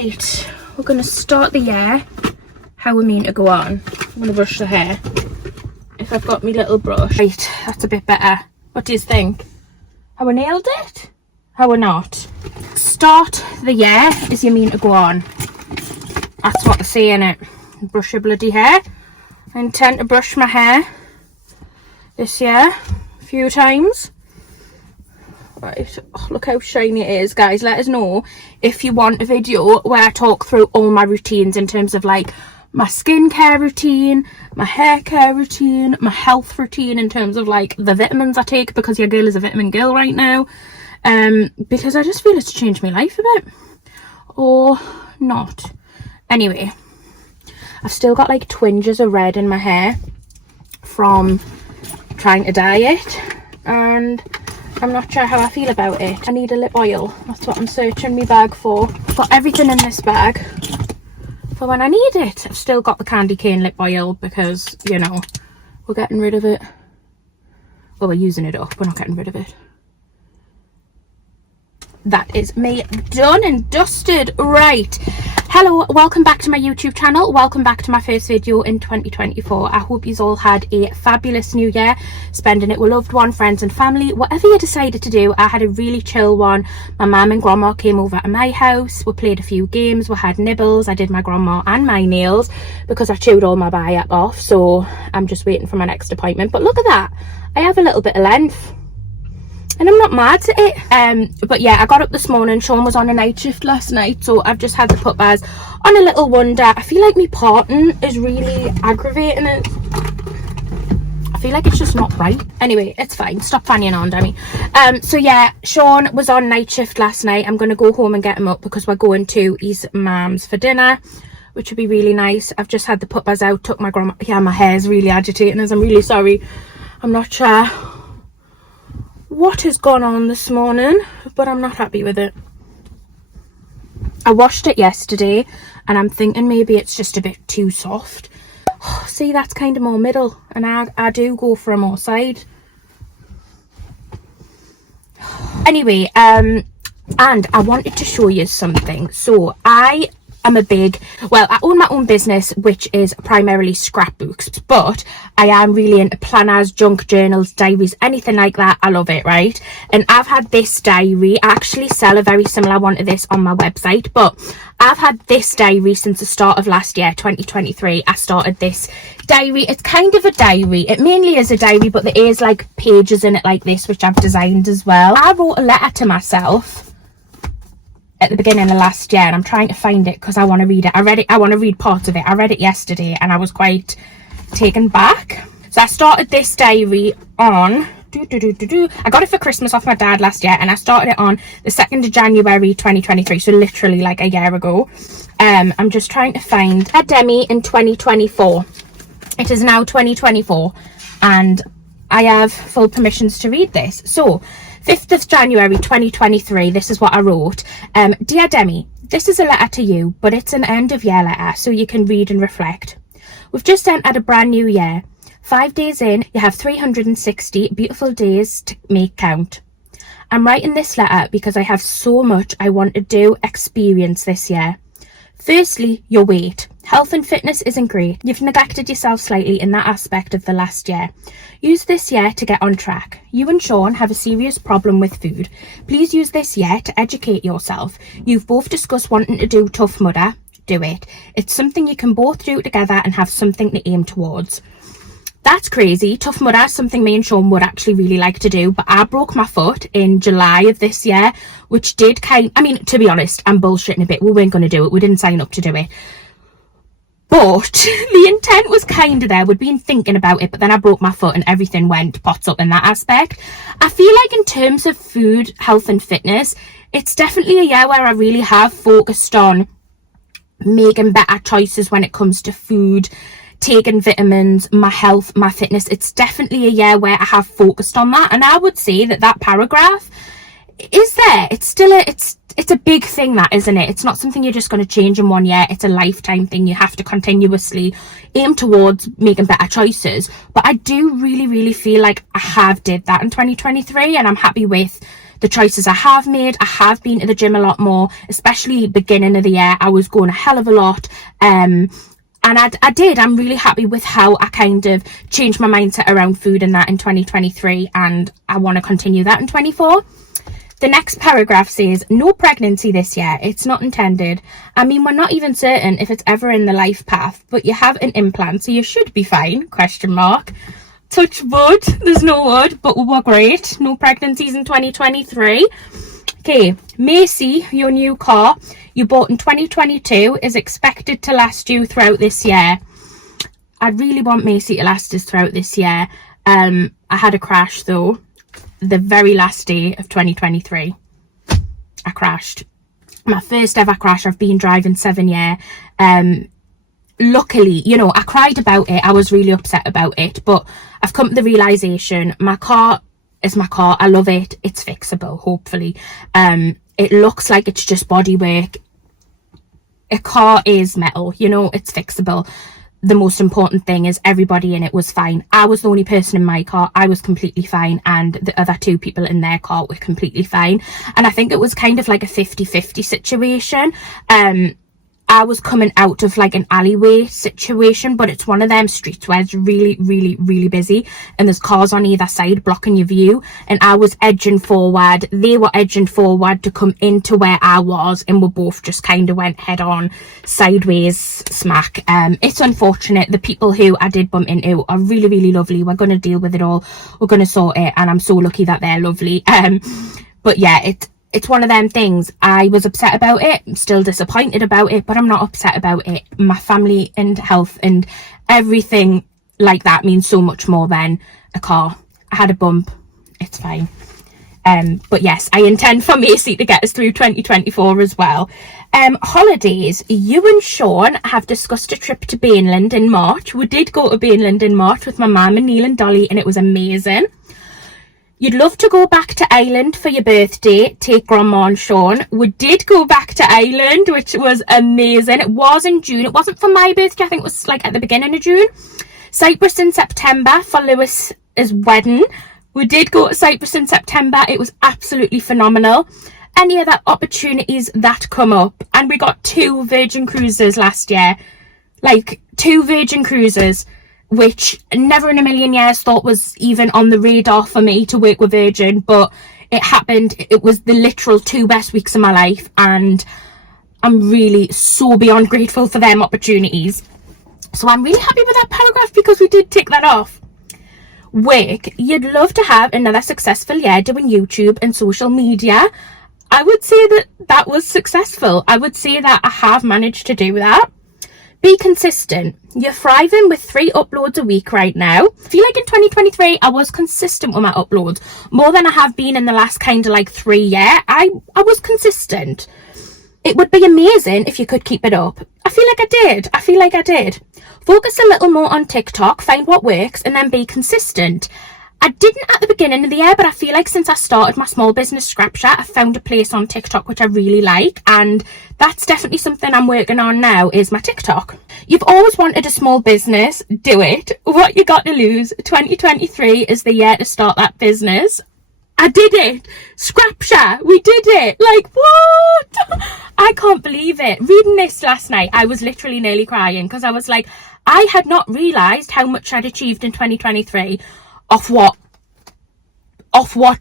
Right, we're going to start the year how we mean to go on. I'm going to brush the hair. If I've got my little brush. Right, that's a bit better. What do you think? How I nailed it? How I not? Start the year as you mean to go on. That's what they say in it. Brush your bloody hair. I intend to brush my hair this year a few times. Right, oh, look how shiny it is, guys. Let us know if you want a video where I talk through all my routines in terms of like my skincare routine, my hair care routine, my health routine in terms of like the vitamins I take, because your girl is a vitamin girl right now, because I just feel it's changed my life a bit, or not. Anyway, I've still got like twinges of red in my hair from trying to dye it, and I'm not sure how I feel about it. I need a lip oil. That's what I'm searching my bag for. I've got everything in this bag for when I need it. I've still got the candy cane lip oil because, you know, we're getting rid of it. Well, we're using it up. We're not getting rid of it. That is me done and dusted. Right, hello, welcome back to my YouTube channel. Welcome back to my first video in 2024. I hope you all had a fabulous new year, spending it with loved one, friends and family. Whatever you decided to do, I had a really chill one. My mum and grandma came over to my house. We played a few games, we had nibbles. I did my grandma and my nails because I chewed all my biap off, so I'm just waiting for my next appointment. But look at that, I have a little bit of length and I'm not mad at it. But yeah, I got up this morning. Sean was on a night shift last night, so I've just had the put bars on a little wonder. I feel like me parting is really aggravating it. I feel like it's just not right. Anyway, it's fine. Stop fanning on, Demi. So yeah, Sean was on night shift last night. I'm going to go home and get him up because we're going to his mum's for dinner, which would be really nice. I've just had the put bars out, took my grandma. Yeah, my hair's really agitating us. I'm really sorry. I'm not sure what has gone on this morning, but I'm not happy with it. I washed it yesterday and I'm thinking maybe it's just a bit too soft. Oh, see, that's kind of more middle, and I do go for a more side. Anyway, and I wanted to show you something. So I am I own my own business, which is primarily scrapbooks, but I am really into planners, junk journals, diaries, anything like that. I love it, right? And I've had this diary. I actually sell a very similar one to this on my website, but I've had this diary since the start of last year, 2023. I started this diary. It's kind of a diary. It mainly is a diary, but there is like pages in it like this, which I've designed as well. I wrote a letter to myself at the beginning of last year, and I'm trying to find it because I want to read it. I want to read parts of it. I read it yesterday and I was quite taken back. So I started this diary on I got it for Christmas off my dad last year, and I started it on the 2nd of January 2023, so literally like a year ago. I'm just trying to find a Demi in 2024. It is now 2024 and I have full permissions to read this. So 5th of January 2023, this is what I wrote. Dear Demi, this is a letter to you, but it's an end of year letter, so you can read and reflect. We've just entered a brand new year. 5 days in, you have 360 beautiful days to make count. I'm writing this letter because I have so much I want to do, experience this year. Firstly, your weight. Health and fitness isn't great. You've neglected yourself slightly in that aspect of the last year. Use this year to get on track. You and Sean have a serious problem with food. Please use this year to educate yourself. You've both discussed wanting to do Tough Mudder. Do it. It's something you can both do together and have something to aim towards. That's crazy. Tough Mudder is something me and Sean would actually really like to do, but I broke my foot in July of this year, which did to be honest, I'm bullshitting a bit. We weren't going to do it. We didn't sign up to do it. But the intent was kind of there. We'd been thinking about it, but then I broke my foot and everything went pots up in that aspect. I feel like in terms of food, health and fitness, it's definitely a year where I really have focused on making better choices when it comes to food, taking vitamins, my health, my fitness. It's definitely a year where I have focused on that, and I would say that paragraph is there. It's still it's a big thing, that, isn't it? It's not something you're just going to change in one year. It's a lifetime thing. You have to continuously aim towards making better choices. But I do really feel like I have did that in 2023, and I'm happy with the choices I have made. I have been to the gym a lot more, especially beginning of the year. I was going a hell of a lot. And I did. I'm really happy with how I kind of changed my mindset around food and that in 2023. And I want to continue that in 24. The next paragraph says, no pregnancy this year. It's not intended. I mean, we're not even certain if it's ever in the life path, but you have an implant, so you should be fine, question mark. Touch wood. There's no wood, but we're great. No pregnancies in 2023. Okay, Macy, your new car you bought in 2022 is expected to last you throughout this year. I really want Macy to last us throughout this year. I had a crash though. The very last day of 2023, I crashed. My first ever crash. I've been driving 7 years. Luckily, you know, I cried about it. I was really upset about it, but I've come to the realization my car is my car. I love it. It's fixable, hopefully. It looks like it's just bodywork. A car is metal, you know, it's fixable. The most important thing is everybody in it was fine. I was the only person in my car. I was completely fine, and the other 2 people in their car were completely fine. And I think it was kind of like a 50-50 situation. I was coming out of like an alleyway situation, but it's one of them streets where it's really, really, really busy and there's cars on either side blocking your view. And I was edging forward. They were edging forward to come into where I was, and we both just kind of went head on, sideways, smack. It's unfortunate. The people who I did bump into are really, really lovely. We're going to deal with it all. We're going to sort it. And I'm so lucky that they're lovely. But yeah, it's one of them things. I was upset about it. I'm still disappointed about it, but I'm not upset about it. My family and health and everything like that means so much more than a car. I had a bump. It's fine. But yes, I intend for Macy to get us through 2024 as well. Holidays. You and Sean have discussed a trip to Bainland in March. We did go to Bainland in March with my mum and Neil and Dolly, and it was amazing. You'd love to go back to Ireland for your birthday. Take Grandma and Sean. We did go back to Ireland, which was amazing. It was in June. It wasn't for my birthday. I think it was like at the beginning of June. Cyprus in September for Lewis's wedding. We did go to Cyprus in September. It was absolutely phenomenal. Any other opportunities that come up? And we got 2 Virgin Cruises last year. Like 2 Virgin Cruises, which never in a million years thought was even on the radar for me to work with Virgin, but it happened. It was the literal 2 best weeks of my life, and I'm really so beyond grateful for them opportunities. So I'm really happy with that paragraph because we did tick that off. Work. You'd love to have another successful year doing YouTube and social media. I would say that was successful. I would say that I have managed to do that. Be consistent. You're thriving with 3 uploads a week right now. I feel like in 2023, I was consistent with my uploads more than I have been in the last kind of like 3 years. I was consistent. It would be amazing if you could keep it up. I feel like I did. Focus a little more on TikTok, find what works, and then be consistent. I didn't at the beginning of the year, but I feel like since I started my small business scrap chat, I found a place on TikTok which I really like, and that's definitely something I'm working on now is my TikTok. You've always wanted a small business, do it. What you got to lose? 2023 is the year to start that business. I did it. Scrap chat, we did it. Like, what? I can't believe it. Reading this last night, I was literally nearly crying because I was like, I had not realised how much I'd achieved in 2023 off what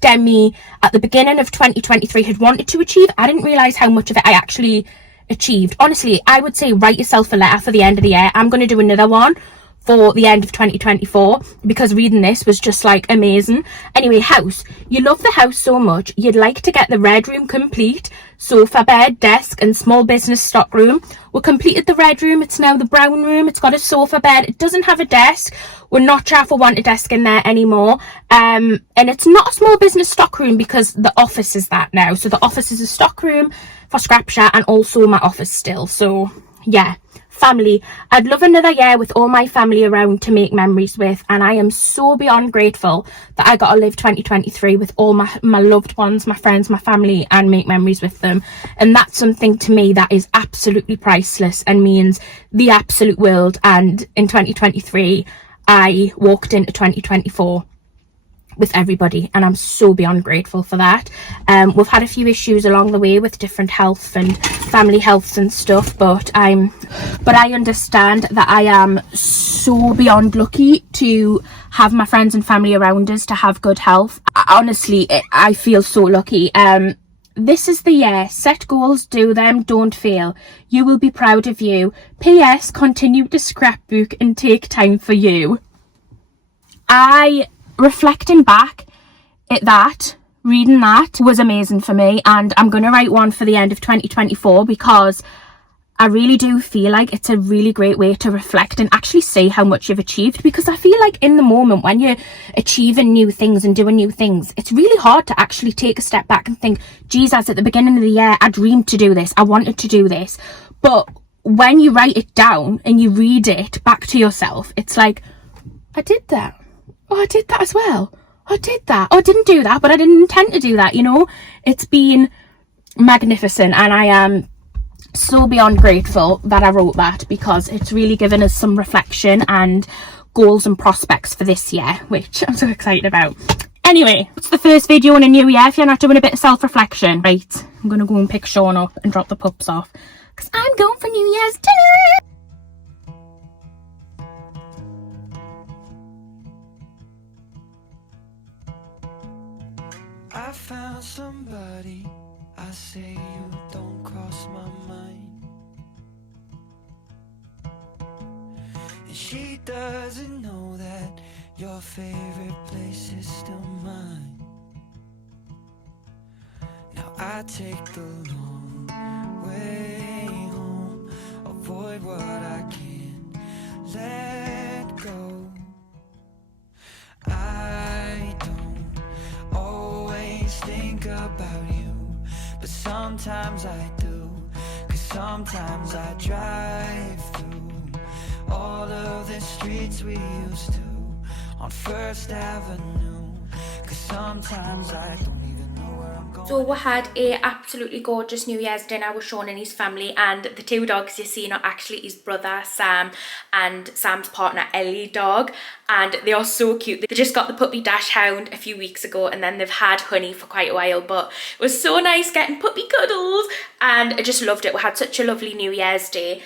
Demi at the beginning of 2023 had wanted to achieve. I didn't realise how much of it I actually achieved. Honestly, I would say write yourself a letter for the end of the year. I'm going to do another one for the end of 2024 because reading this was just like amazing. Anyway, house. You love the house so much you'd like to get the red room complete. Sofa, bed, desk and small business stock room. We completed the red room. It's now the brown room. It's got a sofa bed. It doesn't have a desk. We're not sure if we want a desk in there anymore. And it's not a small business stock room because the office is that now. So the office is a stock room for scrap chat and also my office still. So yeah. Family. I'd love another year with all my family around to make memories with, and I am so beyond grateful that I got to live 2023 with all my loved ones, my friends, my family, and make memories with them. And that's something to me that is absolutely priceless and means the absolute world. And in 2023 I walked into 2024 with everybody, and I'm so beyond grateful for that. We've had a few issues along the way with different health and family healths and stuff, but I understand that I am so beyond lucky to have my friends and family around us to have good health. Honestly, I feel so lucky. This is the year. Set goals, do them, don't fail. You will be proud of you. P.S. Continue to scrapbook and take time for you. Reflecting back at that, reading that was amazing for me, and I'm going to write one for the end of 2024 because I really do feel like it's a really great way to reflect and actually see how much you've achieved, because I feel like in the moment when you're achieving new things and doing new things, it's really hard to actually take a step back and think, Jesus, at the beginning of the year, I dreamed to do this, I wanted to do this. But when you write it down and you read it back to yourself, it's like, I did that. Oh, I did that as well. I did that. Oh, I didn't do that, but I didn't intend to do that, you know? It's been magnificent, and I am so beyond grateful that I wrote that, because it's really given us some reflection and goals and prospects for this year, which I'm so excited about. Anyway, it's the first video in a new year if you're not doing a bit of self-reflection. Right, I'm going to go and pick Sean up and drop the pups off, because I'm going for New Year's dinner. I found somebody, I say you don't cross my mind, and she doesn't know that your favorite place is still mine. Now I take the long way home, avoid what I can't let go. I don't always think about you, but sometimes I do, 'cause sometimes I drive through all of the streets we used to on First Avenue, 'cause sometimes I don't even know where I'm going. So we had a absolutely gorgeous New Year's dinner with Sean and his family, and the two dogs you see are actually his brother Sam and Sam's partner Ellie dog, and they are so cute. They just got the puppy Dash Hound a few weeks ago, and then they've had Honey for quite a while, but it was so nice getting puppy cuddles, and I just loved it. We had such a lovely New Year's Day.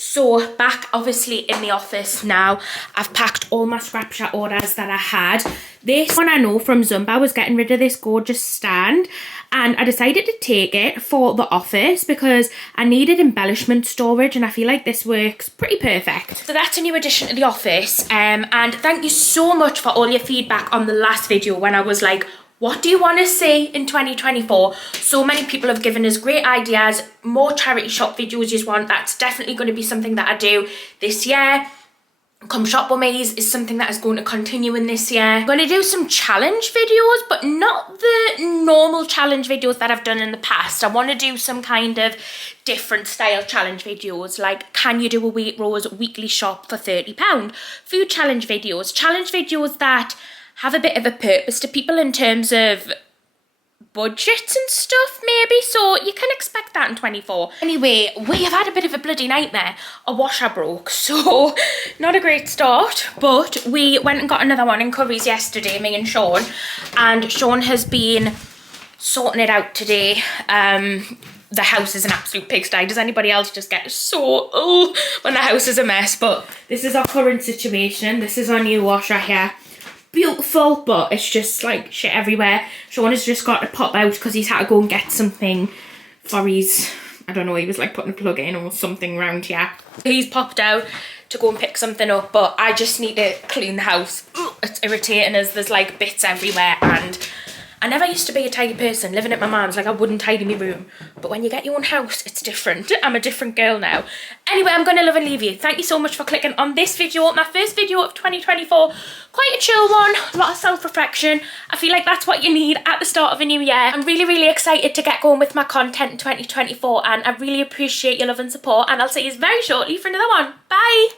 So back obviously in the office now. I've packed all my scrap chat orders that I had. This one I know from Zumba was getting rid of this gorgeous stand, and I decided to take it for the office because I needed embellishment storage, and I feel like this works pretty perfect. So that's a new addition to the office, and thank you so much for all your feedback on the last video when I was like, what do you want to see in 2024? So many people have given us great ideas, more charity shop videos you want. That's definitely going to be something that I do this year. Come Shop With Me is something that is going to continue in this year. I'm going to do some challenge videos, but not the normal challenge videos that I've done in the past. I want to do some kind of different style challenge videos, like can you do a Waitrose weekly shop for £30? Food challenge videos that have a bit of a purpose to people in terms of budgets and stuff, maybe. So you can expect that in 24. Anyway, we have had a bit of a bloody nightmare. A washer broke, so not a great start, but we went and got another one in Curry's yesterday, me and Sean has been sorting it out today. The house is an absolute pigsty. Does anybody else just get so when the house is a mess? But this is our current situation. This is our new washer here. Beautiful, but it's just like shit everywhere. Sean has just got to pop out because he's had to go and get something for his, I don't know, he was like putting a plug in or something around here. He's popped out to go and pick something up, but I just need to clean the house. It's irritating as there's like bits everywhere, and I never used to be a tidy person. Living at my mum's, like I wouldn't tidy my room. But when you get your own house, it's different. I'm a different girl now. Anyway, I'm going to love and leave you. Thank you so much for clicking on this video. My first video of 2024. Quite a chill one. A lot of self-reflection. I feel like that's what you need at the start of a new year. I'm really, really excited to get going with my content in 2024. And I really appreciate your love and support. And I'll see you very shortly for another one. Bye.